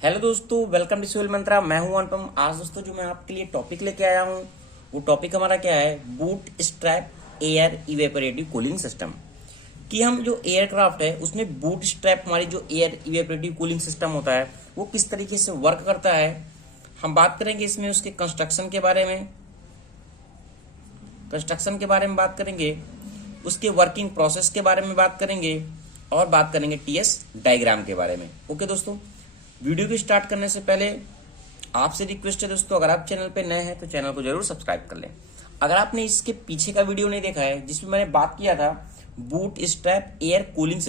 Hello दोस्तों, welcome to civil मंत्रा। मैं हूं अनुपम। आज दोस्तों जो मैं आपके लिए टॉपिक लेके आया हूं वो टॉपिक हमारा क्या है, bootstrap air evaporative cooling system. कि हम जो एयरक्राफ्ट है उसमें बूट स्ट्रैप हमारी जो एयर इवेपोरेटिव कूलिंग सिस्टम होता है वो किस तरीके से वर्क करता है। हम बात करेंगे इसमें उसके कंस्ट्रक्शन के बारे में बात करेंगे, उसके वर्किंग प्रोसेस के बारे में बात करेंगे और बात करेंगे टीएस डायग्राम के बारे में। ओके दोस्तों, वीडियो को स्टार्ट करने से पहले आपसे रिक्वेस्ट है दोस्तों, अगर आप चैनल पे नए हैं तो चैनल को जरूर सब्सक्राइब कर लें। अगर आपने इसके पीछे का वीडियो नहीं देखा है जिसमें मैंने बात किया था boot strap air cooling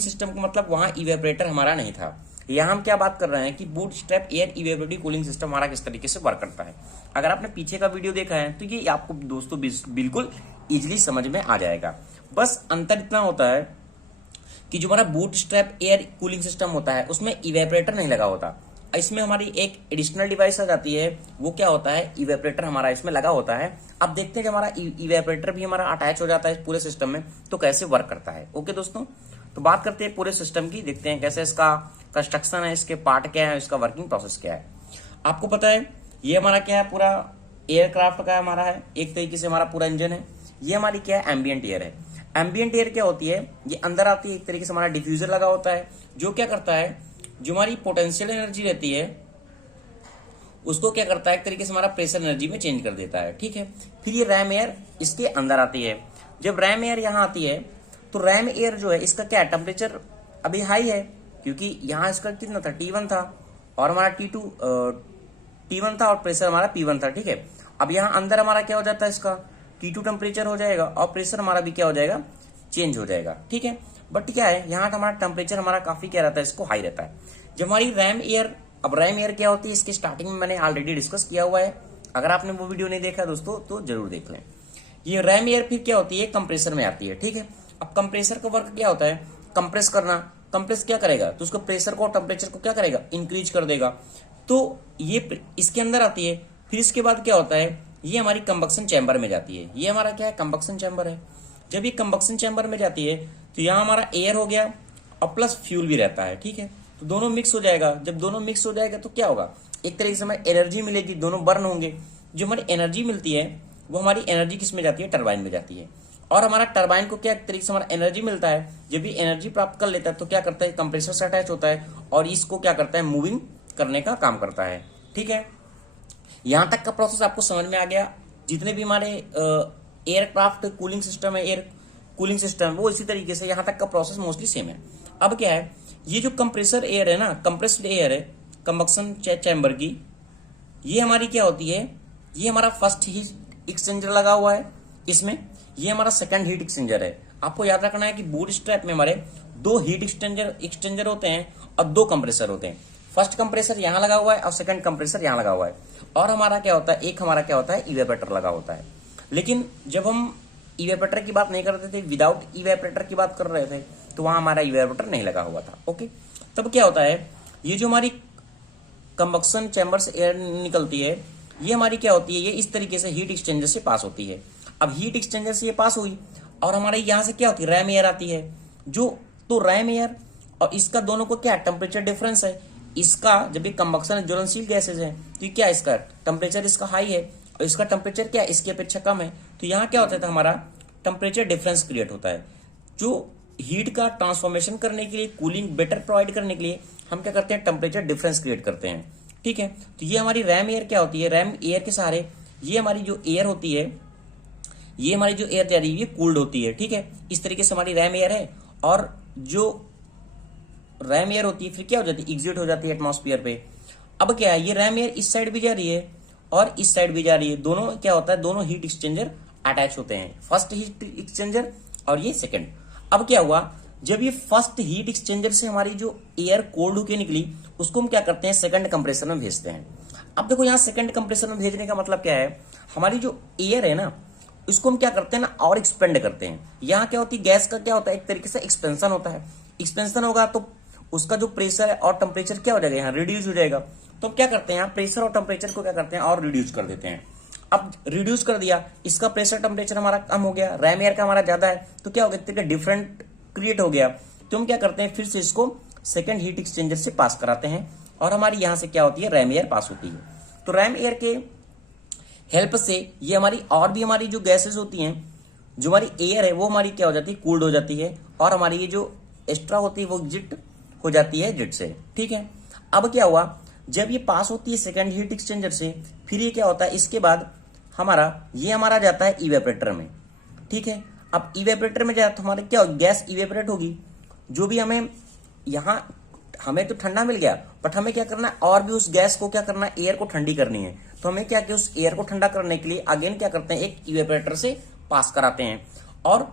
system का मतलब वहां इवेपोरेटर हमारा नहीं था। यहाँ हम क्या बात कर रहे हैं कि boot strap air evaporative cooling system हमारा किस तरीके से वर्क करता है। अगर आपने पीछे का वीडियो देखा है तो ये आपको दोस्तों बिल्कुल इजिली समझ में आ जाएगा। बस अंतर इतना होता है कि जो हमारा boot strap air cooling system होता है उसमें इवेपोरेटर नहीं लगा होता। इसमें हमारी एक एडिशनल डिवाइस आ जाती है, वो क्या होता है, इवेपोरेटर हमारा इसमें लगा होता है। अब देखते हैं कि हमारा इवेपोरेटर भी हमारा अटैच हो जाता है पूरे सिस्टम में तो कैसे वर्क करता है। ओके दोस्तों, तो बात करते हैं पूरे सिस्टम की, देखते हैं कैसे इसका कंस्ट्रक्शन है, इसके पार्ट क्या है, इसका वर्किंग प्रोसेस क्या है। आपको पता है ये हमारा क्या है, पूरा एयरक्राफ्ट का हमारा है, एक तरीके से हमारा पूरा इंजन है। ये हमारी क्या है, एम्बियंट एयर है। एम्बियंट एयर क्या होती है, ये अंदर आती है, एक तरीके से हमारा डिफ्यूजर लगा होता है जो क्या करता है, जो हमारी पोटेंशियल एनर्जी रहती है उसको क्या करता है, एक तरीके से हमारा प्रेशर एनर्जी में चेंज कर देता है। ठीक है, फिर ये रैम एयर इसके अंदर आती है। जब रैम एयर यहाँ आती है तो रैम एयर जो है इसका क्या टेम्परेचर अभी हाई है, क्योंकि यहाँ इसका कितना था, T1 था और हमारा T1 था और प्रेशर हमारा P1 था। ठीक है, अब यहाँ अंदर हमारा क्या हो जाता है, इसका T2 टेम्परेचर हो जाएगा और प्रेशर हमारा भी क्या हो जाएगा, चेंज हो जाएगा। ठीक है, बट क्या है, यहाँ हमारा टेम्परेचर हमारा काफी क्या रहता है, इसको हाई रहता है। जब हमारी रैम एयर, अब रैम एयर क्या होती है इसकी स्टार्टिंग में मैंने ऑलरेडी डिस्कस किया हुआ है, अगर आपने वो वीडियो नहीं देखा दोस्तों तो जरूर देख लें। ये रैम एयर फिर क्या होती है, कंप्रेसर में आती है। ठीक है, अब कंप्रेसर का वर्क क्या होता है, कंप्रेस करना। कंप्रेस क्या करेगा, तो उसको प्रेशर को, टेम्परेचर को क्या करेगा, इंक्रीज कर देगा। तो ये इसके अंदर आती है। फिर इसके बाद क्या होता है, ये हमारी कंबक्शन चैम्बर में जाती है। ये हमारा क्या है, कंबक्शन चैम्बर है। जब ये कंबक्शन चैम्बर में जाती है तो यहाँ हमारा एयर हो गया और प्लस फ्यूल भी रहता है। ठीक है, तो दोनों मिक्स हो जाएगा। जब दोनों मिक्स हो जाएगा तो क्या होगा, एक तरीके से हमें एनर्जी मिलेगी, दोनों बर्न होंगे। जो हमारी एनर्जी मिलती है वो हमारी एनर्जी किस में जाती है, टरबाइन में जाती है। और हमारा टरबाइन को क्या, एक तरीके से हमारा एनर्जी मिलता है। जब ये एनर्जी प्राप्त कर लेता है तो क्या करता है, कंप्रेसर से अटैच होता है और इसको क्या करता है, मूविंग करने का काम करता है। ठीक है, यहां तक का प्रोसेस आपको समझ में आ गया। जितने भी हमारे एयरक्राफ्ट कूलिंग सिस्टम है, एयर कूलिंग सिस्टम, वो इसी तरीके से यहाँ तक का प्रोसेस मोस्टली सेम है। अब क्या है, ये जो कंप्रेसर एयर है ना, कंप्रेस्ड एयर है कंबक्शन चैम्बर की, ये हमारी क्या होती है, ये हमारा फर्स्ट हीट एक्सचेंजर लगा हुआ है इसमें, ये हमारा सेकंड हीट एक्सचेंजर है। आपको याद रखना है कि बूट स्ट्रैप में हमारे दो हीट एक्सचेंजर होते हैं और दो कंप्रेसर होते हैं। फर्स्ट कंप्रेसर यहाँ लगा हुआ है और सेकंड कंप्रेसर यहाँ लगा हुआ है। और हमारा क्या होता है, एक हमारा क्या होता है, इवेपोरेटर लगा होता है। लेकिन जब हम इवेपोरेटर की बात नहीं कर रहे थे, विदाउट इवेपोरेटर की बात कर रहे थे, तो वहां हमारा इवेपोरेटर नहीं लगा हुआ था। ओके, तब क्या होता है, ये जो हमारी कंबक्शन चैम्बर से एयर निकलती है, ये हमारी क्या होती है, ये इस तरीके से हीट एक्सचेंजर से पास होती है। अब हीट एक्सचेंजर से ये पास हुई और हमारे यहाँ से क्या होती है, रैम एयर आती है। जो तो रैम एयर और इसका दोनों को क्या टेम्परेचर डिफरेंस है। इसका जब ये कंबक्शन ज्वलनशील गैसेज है तो क्या, इसका टेम्परेचर इसका हाई है और इसका टेम्परेचर क्या, इसकी अपेक्षा कम है। तो यहाँ क्या होता है, हमारा टेम्परेचर डिफरेंस क्रिएट होता है। जो हीट का ट्रांसफॉर्मेशन करने के लिए, कूलिंग बेटर प्रोवाइड करने के लिए हम क्या करते हैं, टेम्परेचर डिफरेंस क्रिएट करते हैं। ठीक है, तो ये हमारी रैम एयर क्या होती है, रैम एयर के सहारे ये हमारी जो एयर होती है, ये हमारी जो एयर जा रही है ये कूल्ड होती है। ठीक है, इस तरीके से हमारी रैम एयर है। और जो रैम एयर होती है फिर क्या हो जाती है, एग्जिट हो जाती है एटमॉस्फेयर पे। अब क्या है, ये रैम एयर इस साइड भी जा रही है और इस साइड भी जा रही है। दोनों क्या होता है, दोनों हीट एक्सचेंजर अटैच होते हैं, फर्स्ट हीट एक्सचेंजर और ये सेकंड। अब क्या हुआ, जब ये फर्स्ट हीट एक्सचेंजर से हमारी जो एयर कोल्ड होकर निकली उसको हम क्या करते हैं, सेकंड कंप्रेसर में भेजते हैं। अब देखो यहाँ सेकंड कंप्रेसर में भेजने का मतलब क्या है, हमारी जो एयर है ना इसको हम क्या करते हैं ना, और एक्सपेंड करते हैं। यहाँ क्या होती है, गैस का क्या होता है, एक तरीके से एक्सपेंशन होता है। एक्सपेंशन होगा तो उसका जो प्रेशर है और टेम्परेचर क्या हो जाएगा, यहाँ रिड्यूस हो जाएगा। तो हम क्या करते हैं, यहाँ प्रेशर और टेम्परेचर को क्या करते हैं, और रिड्यूस कर देते हैं। अब रिड्यूस कर दिया, इसका प्रेशर टेम्परेचर हमारा कम हो गया, रैम एयर का हमारा ज्यादा है, तो क्या हो गया, डिफरेंट क्रिएट हो गया। तो हम क्या करते हैं, फिर से इसको सेकेंड हीट एक्सचेंजर से पास कराते हैं और हमारी यहाँ से क्या होती है, रैम एयर पास होती है। तो रैम एयर के हेल्प से ये हमारी और भी हमारी जो गैसेस होती हैं, जो हमारी एयर है वो हमारी क्या हो जाती है, कूल्ड हो जाती है और हमारी ये जो एक्स्ट्रा होती है वो एग्जिट हो जाती है जेट से। ठीक है, अब क्या हुआ, जब ये पास होती है सेकेंड हीट एक्सचेंजर से, फिर ये क्या होता है, इसके बाद ये हमारा जाता है इवेपरेटर में। ठीक है, अब इवेपरेटर में जाए तो हमारे क्या होगी, गैस इवेपरेट होगी। जो भी हमें यहाँ हमें तो ठंडा मिल गया, बट हमें क्या करना है, और भी उस गैस को क्या करना है, एयर को ठंडी करनी है। तो हमें क्या किया, उस एयर को ठंडा करने के लिए अगेन क्या करते हैं, एक इवेपरेटर से पास कराते हैं। और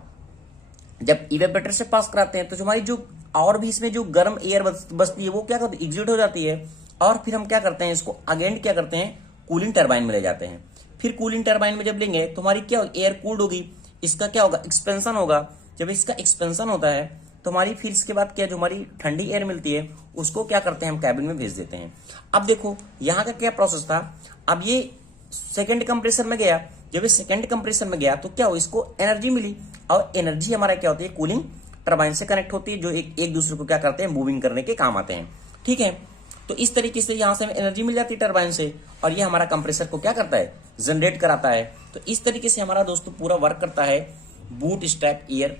जब इवेपरेटर से पास कराते हैं तो हमारी जो और भी इसमें जो गर्म एयर बचती है वो क्या करती है, एग्जिट हो जाती है। और फिर हम क्या करते हैं, इसको अगेन क्या करते हैं, कूलिंग टरबाइन में ले जाते हैं। फिर कूलिंग टरबाइन में जब लेंगे तो हमारी क्या एयर कूल्ड होगी, इसका क्या होगा, एक्सपेंशन होगा। जब इसका एक्सपेंशन होता है तो हमारी फिर इसके बाद क्या, जो हमारी ठंडी एयर मिलती है उसको क्या करते हैं, हम कैबिन में भेज देते हैं। अब देखो यहाँ का क्या प्रोसेस था, अब ये सेकेंड कंप्रेसर में गया, जब ये सेकेंड कंप्रेसर में गया तो क्या हो, इसको एनर्जी मिली और एनर्जी हमारा क्या होती है, कूलिंग टरबाइन से कनेक्ट होती है, जो एक दूसरे को क्या करते हैं, मूविंग करने के काम आते हैं। ठीक है, तो इस तरीके से यहां से एनर्जी मिल जाती है टरबाइन से और ये हमारा कंप्रेसर को क्या करता है, जनरेट कराता है। तो इस तरीके से हमारा दोस्तों पूरा वर्क करता है bootstrap air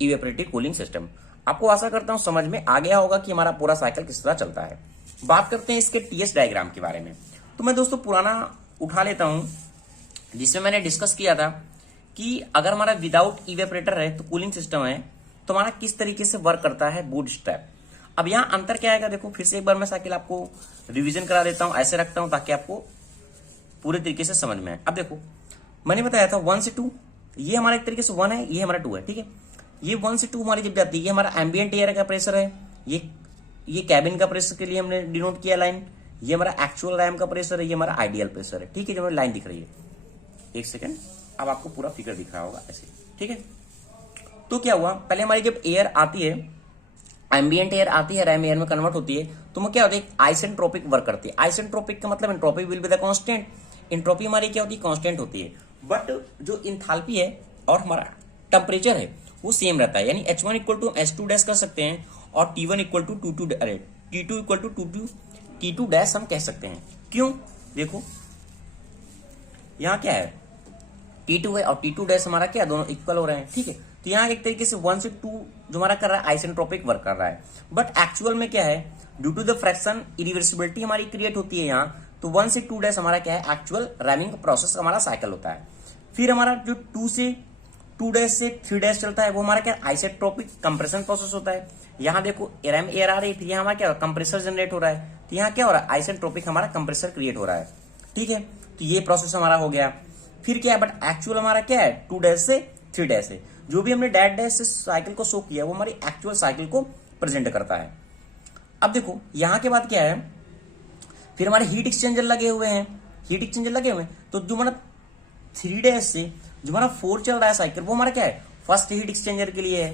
evaporative cooling system. आपको आशा करता हूं समझ में आ गया होगा कि हमारा पूरा साइकिल किस तरह चलता है। बात करते हैं इसके टीएस डायग्राम के बारे में। तो मैं दोस्तों पुराना उठा लेता हूं, जिसमें मैंने डिस्कस किया था कि अगर हमारा विदाउट इवेपोरेटर है तो कूलिंग सिस्टम है, तो हमारा किस तरीके से वर्क करता है बूट स्ट्रैप। अब यहाँ अंतर क्या आएगा, देखो फिर से एक बार मैं साइकिल आपको रिवीजन करा देता हूँ, ऐसे रखता हूँ ताकि आपको पूरे तरीके से समझ में आए। अब देखो मैंने बताया था 1 से 2, ये हमारा एक तरीके से 1 है, ये हमारा 2 है। ठीक है, ये 1 से 2 हमारी जब जाती है, ये हमारा एम्बियंट एयर का प्रेशर है, ये कैबिन का प्रेशर के लिए हमने डिनोट किया लाइन, ये हमारा एक्चुअल रैम का प्रेशर है, ये हमारा आइडियल प्रेशर है। ठीक है, जो हमारी लाइन दिख रही है, एक सेकेंड, अब आपको पूरा फिगर दिख रहा होगा ऐसे। ठीक है, तो क्या हुआ, पहले हमारी जब एयर आती है, एम्बियंट एयर आती है, रैम एयर में कन्वर्ट होती है, तो वो क्या होता है, आइसेंट्रोपिक वर्क करती है। आइसेंट्रोपिक का मतलब entropy will be the constant, entropy हमारी क्या होती है, कांस्टेंट होती है। बट जो इंथैल्पी है और हमारा टेम्परेचर है वो सेम रहता है, यानी H1 equal to H2 dash कर सकते हैं और T1 equal to T2 equal to T2 dash हम कह सकते हैं। क्यों, देखो यहाँ क्या है, T2 है और T2 डैश हमारा क्या, दोनों इक्वल हो रहे हैं। ठीक है, तो यहाँ एक तरीके से 1 से 2 जो हमारा कर रहा है आइसेंट्रोपिक वर्क कर रहा है। बट एक्चुअल में क्या है, due to the friction irreversibility हमारी क्रिएट होती है यहाँ, तो 1 से 2 डैश हमारा क्या है, एक्चुअल रैमिंग प्रोसेस हमारा साइकिल होता है। फिर हमारा जो 2 से 2 डैश से 3 डैश चलता है वो हमारा क्या, आइसेंट्रोपिक कंप्रेशन प्रोसेस होता है। यहाँ देखो रैम एयर आ रही है, फिर यहाँ हमारा क्या कंप्रेसर जनरेट हो रहा है, तो यहाँ क्या हो रहा है, आइसेंट्रोपिक हमारा कंप्रेसर क्रिएट हो रहा है। ठीक है, तो ये प्रोसेस हमारा हो गया। फिर क्या है, बट एक्चुअल हमारा क्या है, 2 डैश से 3 डैश है। जो भी हमने डैश से साइकिल को शो किया वो हमारी एक्चुअल साइकिल को प्रेजेंट करता है। अब देखो यहाँ के बाद क्या है, फिर हमारे हीट एक्सचेंजर लगे हुए हैं, हीट एक्सचेंजर लगे हुए हैं, तो जो हमारा 3 डैश से जो हमारा 4 चल रहा है साइकिल, वो हमारा क्या है, फर्स्ट हीट एक्सचेंजर के लिए है।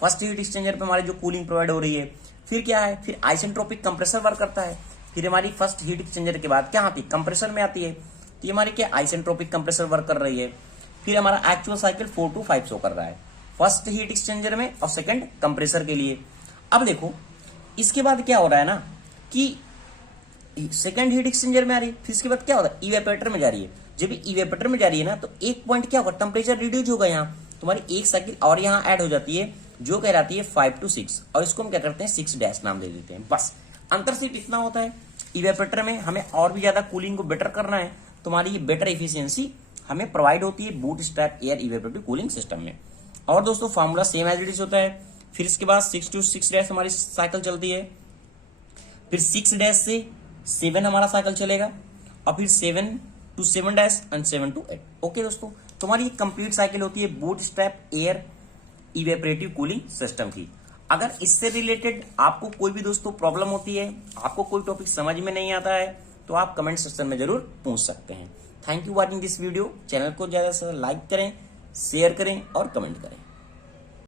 फर्स्ट हीट एक्सचेंजर पे हमारी जो कूलिंग प्रोवाइड हो रही है। फिर क्या है, फिर आइसेंट्रोपिक कंप्रेसर वर्क करता है। फिर हमारी फर्स्ट हीट एक्सचेंजर के बाद क्या आती है, कंप्रेसर में आती है, तो ये हमारी क्या आइसेंट्रोपिक कंप्रेसर वर्क कर रही है। फिर हमारा एक्चुअल साइकिल 4 to 5 शो कर रहा है, फर्स्ट हीट एक्सचेंजर में और सेकंड कंप्रेसर के लिए। अब देखो इसके बाद क्या हो रहा है ना, कि सेकंड हीट एक्सचेंजर में आ रही है, फिर इसके बाद क्या होता है, इवेपोरेटर में जा रही है। जब इवेपोरेटर में जा रही है ना, तो एक पॉइंट क्या होगा, टेम्परेचर रिड्यूस होगा, यहाँ तुम्हारी एक साइकिल और यहाँ ऐड हो जाती है, जो कहलाती है 5 to 6, और इसको हम क्या करते हैं 6 डैश नाम दे देते हैं। बस अंतर सिर्फ इतना होता है, इवेपोरेटर में हमें और भी ज्यादा कूलिंग को बेटर करना है, तुम्हारी ये बेटर एफिशिएंसी हमें प्रोवाइड होती है bootstrap air evaporative cooling system में। और दोस्तों formula same as it is होता है। फिर इसके बाद 6 to 6 डैश हमारी साइकिल चलती है, फिर 6 डैश से 7 हमारा साइकिल चलेगा, और फिर 7 to 7 dash and 7 to 8। Okay दोस्तों, तुम्हारी कंप्लीट साइकिल होती है bootstrap air evaporative cooling system की। अगर इससे रिलेटेड आपको कोई भी दोस्तों प्रॉब्लम होती है, आपको कोई टॉपिक समझ में नहीं आता है, तो आप कमेंट सेक्शन में जरूर पूछ सकते हैं। Thank you watching this video. Channel को ज्यादा से ज्यादा लाइक करें, शेयर करें और कमेंट करें।